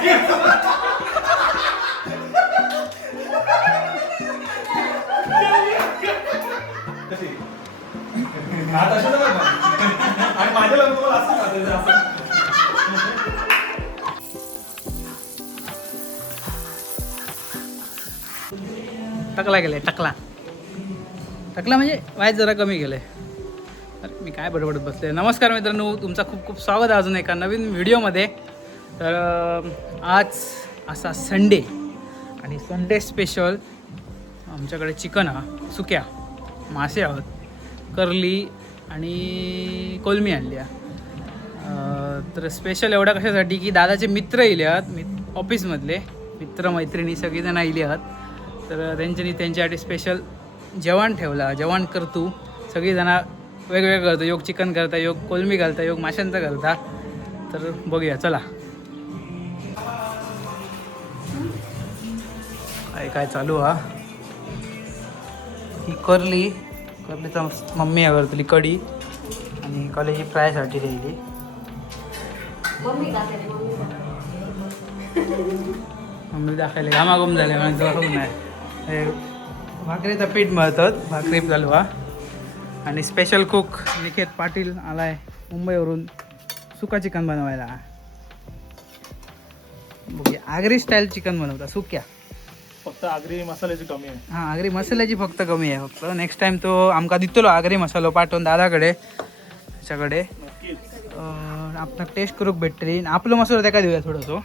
आणि माझ्या लग्न मला असं टकला गेलाय टकला टकला म्हणजे वाईट जरा कमी गेलंय. अरे मी काय बडबडत बसले. नमस्कार मित्रांनो, तुमचं खूप खूप स्वागत आहे अजून एका नवीन व्हिडिओमध्ये. तर आज असा संडे आणि संडे स्पेशल आमच्याकडे चिकन हा, सुक्या मासे आहोत, करली आणि कोलमी आणली. तर स्पेशल एवढा कशासाठी की दादाचे मित्र येले आहात, ऑफिसमधले मित्र मैत्रिणी सगळीजण आली आहात. तर त्यांच्यासाठी स्पेशल जेवण ठेवला. जेवण करतो सगळीजणं वेगवेगळं करतो. योग चिकन करता, योग कोलमी घालता, योग माशांचं घालता. तर बघूया चला काय चालू हा. ही करलीचा मम्मी आवडतली कढी आणि कॉलेजी फ्रायसाठी दिली. मम्मी दाखवले घामाघूम झाले म्हणजे नाही. भाकरीचं पीठ मळतात, भाकरी चालू हा. आणि स्पेशल कुक निकेत पाटील आलाय मुंबईवरून सुका चिकन बनवायला. बघूया आगरी स्टाईल चिकन बनवता सुक्या. फक्त आगरी मसाल्याची कमी आहे. हां आगरी मसाल्याची फक्त कमी आहे. फक्त नेक्स्ट टाइम तो आमका दितलो आगरी मसालो पाठवून दादाकडे त्याच्याकडे. आपण टेस्ट करूक भेटतली. आपलं मसाला त्याका देऊया थोडंसं.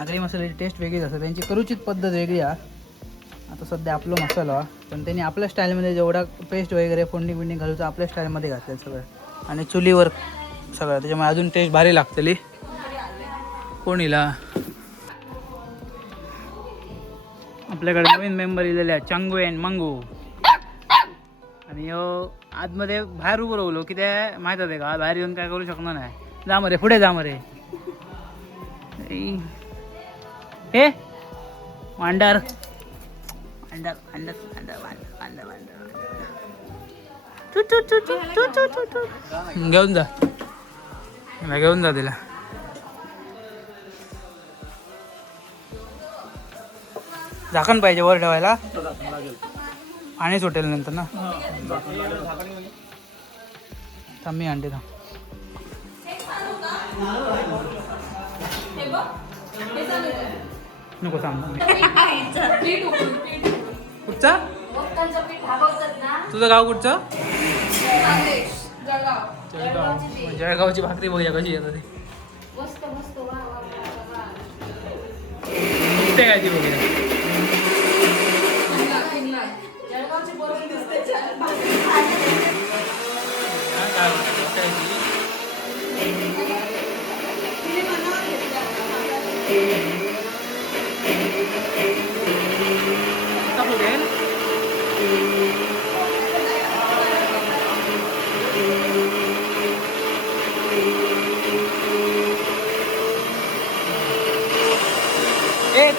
आगरी मसाल्याची टेस्ट वेगळीच असते, त्यांची करूचीच पद्धत वेगळी आहे. आता सध्या आपलं मसाला पण त्यांनी आपल्या स्टाईलमध्ये जेवढा पेस्ट वगैरे फोडणी बिंडी घालूचं आपल्या स्टाईलमध्ये घातलं सगळं. आणि चुलीवर सगळं, त्याच्यामुळे अजून टेस्ट भारी लागतली. कोणीला आपल्याकडे नवीन मेंबर इलेले आहेत, चांगू अँड मंगू. आणि आतमध्ये बाहेर उभं राहिलो की ते माहीत आहे का, बाहेर येऊन काय करू शकणार नाही. जा मरे पुढे जा मरे. हे वांडर घेऊन जा, घेऊन जा तिला. झाकण पाहिजे वर ठेवायला, पाणी सुटेल नंतर ना. थांब मी आणते. नको सांग कुठचा तुझं गाव कुठचं. जळगावची भाकरी बघूया कशी येतात ते काय ती बघूया.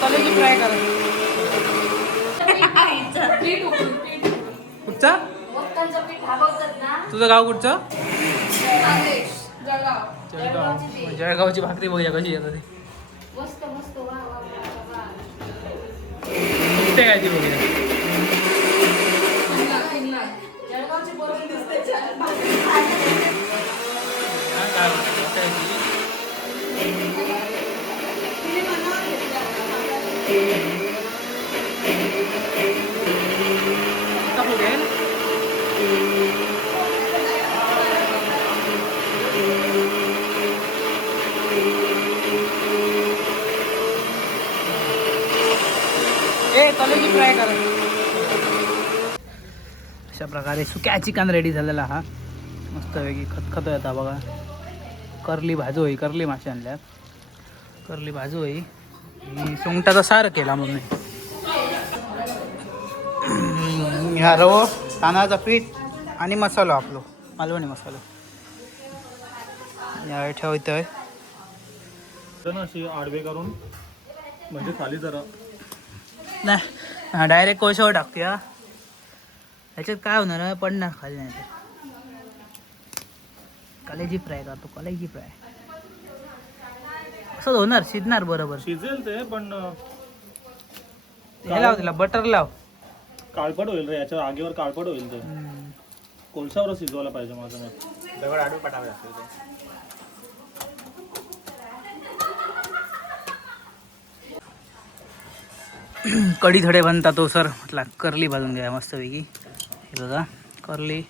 कॉलेजी फ्राय करा. कुठचा तुझं गाव कुठचं. जळगावची भाकरी बघूया कशी येतात ते काय ती बघूया. कॉलेजी फ्राय करा. अशा प्रकारे सुक्या चिकन रेडी झालेला हा. मस्त वेगळी खतखतो येता बघा. करली भाजू होई, करली मासे आणल्यात, करली भाजू होई. सोंगटाचा सार केला म्हणून. ह्या रवो तांदळाचा पीठ आणि मसालो आपलो मालवणी मसालो या ठेवतोय. अशी आडवे करून म्हणजे खाली जरा नाही डायरेक्ट कोळशावर टाकते. ह्याच्यात काय होणार पडणार खाली नाही. कलेजी फ्राय करतो, कलेजी फ्राय. असं होणार शिजणार बरोबर. शिजेल ते पण हे लाव तिला बटर लाव. काळपट होईल रे, याच्या आगीवर काळपट होईल ते. कोळशावर शिजवायला पाहिजे माझं मत. दगड आडू पटावे लागतील ते. कढी थोडे बनता तो सर म्हटला करली भाजून घ्या मस्तपैकी. हे बघा करली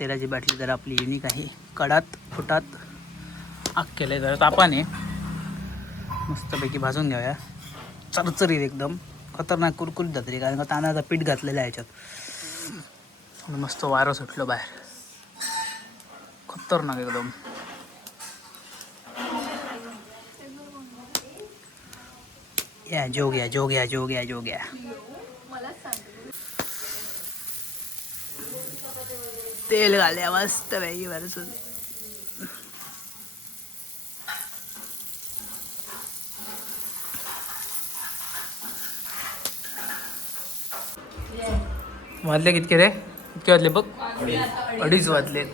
तेलाची बाटली जरा आपली युनिक आहे. कडात फुटात आग केलं आहे जरा तापाने मस्तपैकी भाजून घ्याव्या. चरचरीत एकदम खतरनाक कुरकुरीत जाते कारण का तांदळाचं पीठ घातलेलं आहे ह्याच्यात. मस्त वारं सुटलं बाहेर खतरनाक एकदम. या जोग्या जोग्या जोग्या जोग्या. तेल घाल्या मस्त पैकी वरसून. वाजले कितके रे? कितके वाजले बघ? 2:30 वाजलेत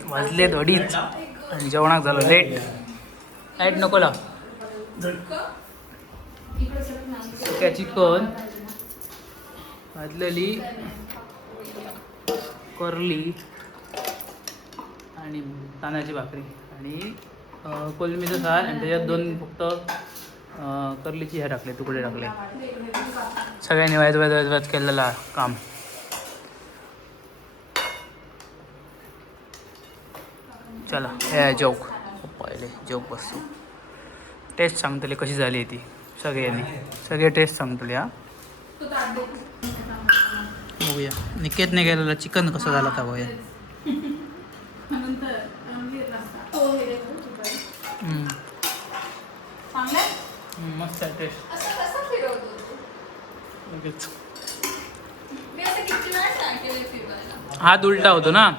2:30 आणि जेवणाक झालं लेट. लाईट नको लाव. चिकन भाजलेली करली आणि तांदळाची भाकरी आणि कोलमीचं सार आणि त्याच्यात 2 फक्त करलीची हे टाकले तुकडे टाकले. सगळ्यांनी वाज केलेला काम. चला हे जोक पहिले जोक बसतो. टेस्ट सांगतले कशी झाली ती सगळे टेस्ट सांगतले. हा बघूया निकेतने गेलेला चिकन कसं झालं का बघूया. मस्त आहे टेस्ट. हात उलटा होतो ना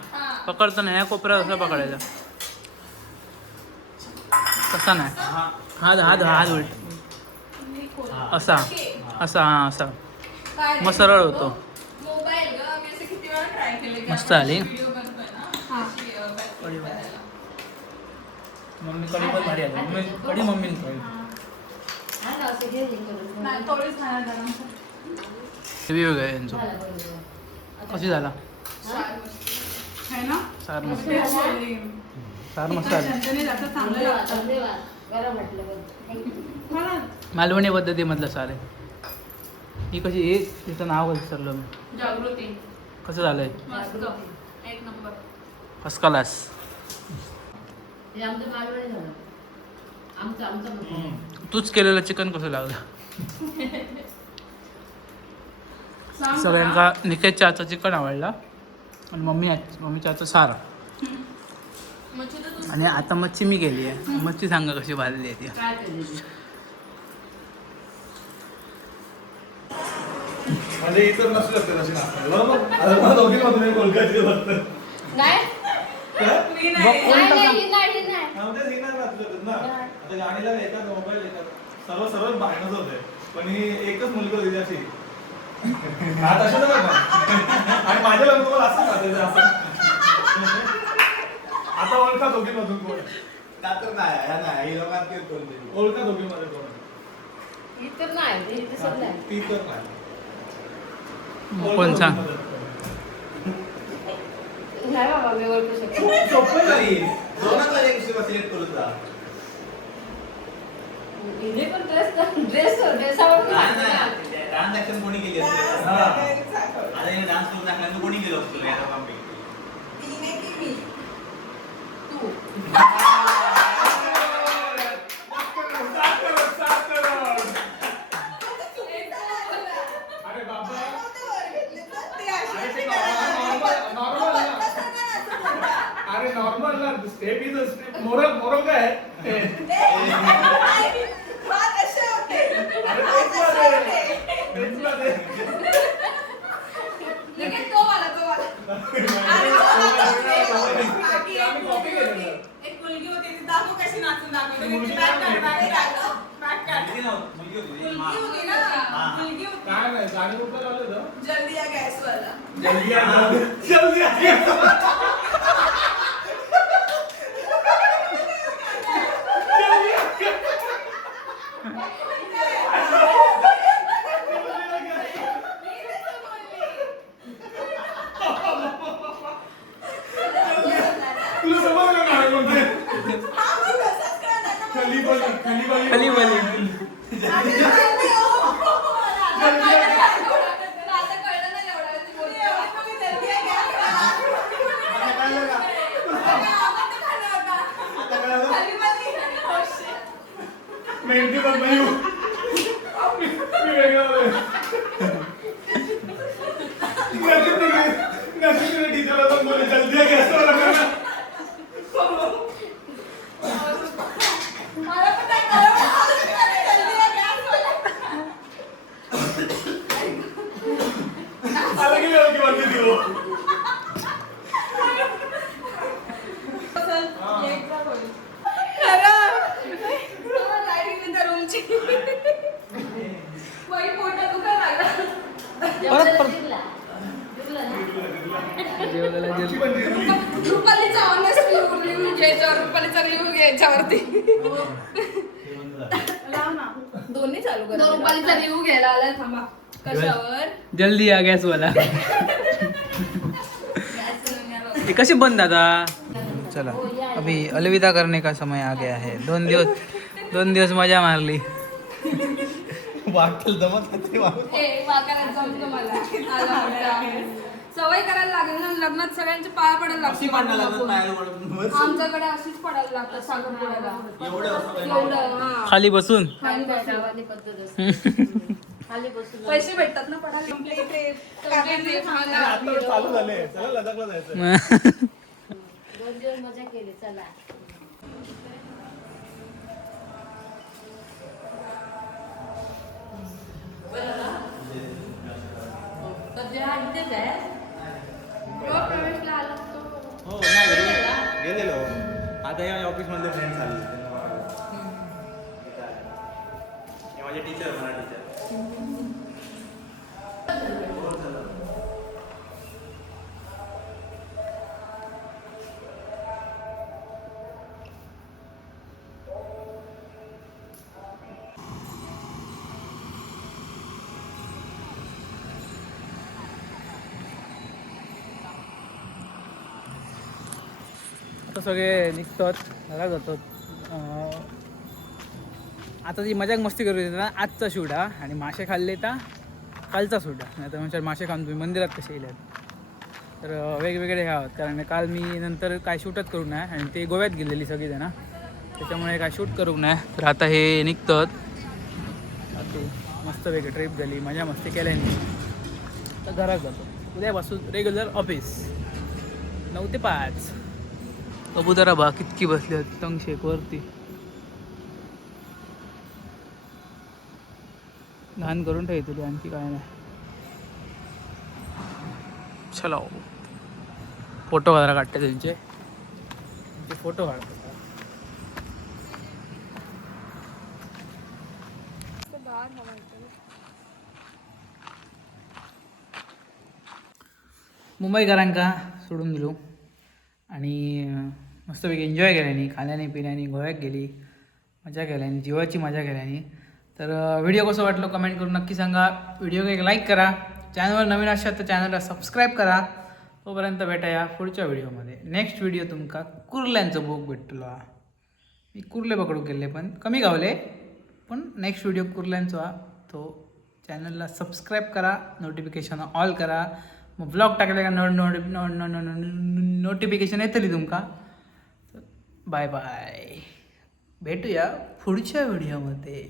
पकडताना ह्या कोपऱ्यात असं पकडायचा तसा नाही. हात हात हात उलट असा असा हा असा मग सरळ होतो. मस्त आली मम्मी कढी पण भारी आली. कढी मम्मीने रिव्ह्यू आहे यांचा कशी झाला. सार मस्त सार मस्त आली. मालवणी पद्धतीमधलं सार आहे. ही कशी हे तिचं नाव विसरलं मी. जागृती कसं झालंय? एक नंबर फर्स्ट क्लास. तूच केलेलं चिकन कसं लागलं? सगळ्यांका निकेतच्या हातचा चिकन आवडला आणि मम्मीच्या हातचा सार. आणि आता मच्छी मी केली आहे. मच्छी सांगा कशी भाजली आहे ती. म्हणजे इतर नसू शकते तशी नाचतात बरोबर. आता दोघी मधून कोलकाता फक्त नाही आता गाडीला एका मोबाईल एका सर्व बाहेरच होते पण ही एकच मुलगी होती अशी. तसं आणि माझ्या लग्न तुम्हाला असं असं आता ओळखा दोघी मधून कोण ओळखा दोघी मध्ये कोण ती तर नाही. कोण सांग? नाही बाबा मी ओळखू शकतो. हिने पण ड्रेसवर ट्रान्झॅक्शन कोणी केली असते? आता हे डान्स करून दाखवल्यानंतर कोणी केलं असतं या दोघांपैकी? तू अरे बाबा अरे नॉर्मल ना स्टेप इज स्टेप. मोरल काय एक मुलगी होती ती दाखव कशी नाचून दाखवते. मुलगी होती ना मुलगी होती. काय नाही गाडी उतर आलं ना. जल्दी या गॅसवाला जल्दी खली बली आता कळलं ना एवढं ती बोलते. तुम्ही जल्दी या गॅस वाला. आता कळलं का? आवाज तर खाल्ला होता. आता कळलं? खाली बसली. Oh shit. मेहनती बघ नाही मी वेगळा टीचरला पण बोले जल्दी गॅस मला पण नाही कळलं. जल्दी या गॅस वाला. आला की वेळ की वाटते ती हो. परत परत जेवलेला जेवलं. रुपालीचा ऑनेस्ट रिव्ह्यू घ्यायच्यावर रुपालीचा रिव्ह्यू घ्यायच्यावरती दोन्ही चालू करा. रुपालीचा रिव्ह्यू घ्यायला आलाय थांबा. कशावर? जल्दी आ गैस वाला ये कैसे बंद दादा चला अभी अलविदा करने का समय आ गया है 2 दिवस मजा मारली वाटेल जमत नाही ए वाकायला जमतो मला. आला मोठा. सवय करायला लागेल ना लग्नात सगळ्यांचे पाया पडायला अशी लागते. मांडणं लागतात पायाला पडून. आमच्याकडे अशीच पडायला लागतात साखरपुड्याला. एवढं एवढं हा. खाली बसून खाली बसून. पैसे भेटतात ना पडायला. Complete खायला. आता चालू झाले चला लदाखला जायचं 2 दिवस मजा केली चला गृहप्रवेशला आलो तो. हो नाही गेलेलो आता या ऑफिस मध्ये फ्रेंड्स आले हे माझे टीचर मराठीचे आता सगळे निघतात घरात जातात आता जी मजाक मस्ती करू येते ना आजचा शूट हा आणि मासे खाल्ले तर कालचा शूट हा नाही तर म्हणजे मासे खाऊन तुम्ही मंदिरात कसे येल्यात तर वेगवेगळे हे आहोत कारण काल मी नंतर काय शूटच करू नये आणि ते गोव्यात गेलेली सगळीजण त्याच्यामुळे काय शूट करू नये तर आता हे निघतात आता मस्त वेगळी ट्रिप झाली मजा मस्ती केल्याने तर घरात जातो उद्यापासून रेग्युलर ऑफिस 9 ते 5 कबुतरा बा कितकी बसली आहेत तंग शेकवरती घाण करून ठेवतील आणखी काय नाही चलो फोटो वगैरे काढते त्यांचे फोटो काढतात मुंबईकरांका सोडून दिलो आणि मस्तपैकी एन्जॉय केल्यानी खाल्याने पिल्याने गोव्यात गेली मजा केल्यानी जीवाची मजा केल्यानी तर व्हिडिओ कसं वाटलं कमेंट करून नक्की सांगा व्हिडिओ एक लाईक करा चॅनलवर नवीन असाल तर चॅनलला सबस्क्राईब करा तोपर्यंत भेटाया पुढच्या व्हिडिओमध्ये नेक्स्ट व्हिडिओ तुमका कुर्ल्यांचं बुक भेटलो मी कुर्ले पकडू केले पण कमी गावले पण नेक्स्ट व्हिडिओ कुर्ल्यांचा तो चॅनलला सबस्क्राईब करा नोटिफिकेशन ऑल करा मग ब्लॉग टाकले का नोटिफिकेशन येतली तुमका बाय बाय भेटूया पुढच्या व्हिडिओमध्ये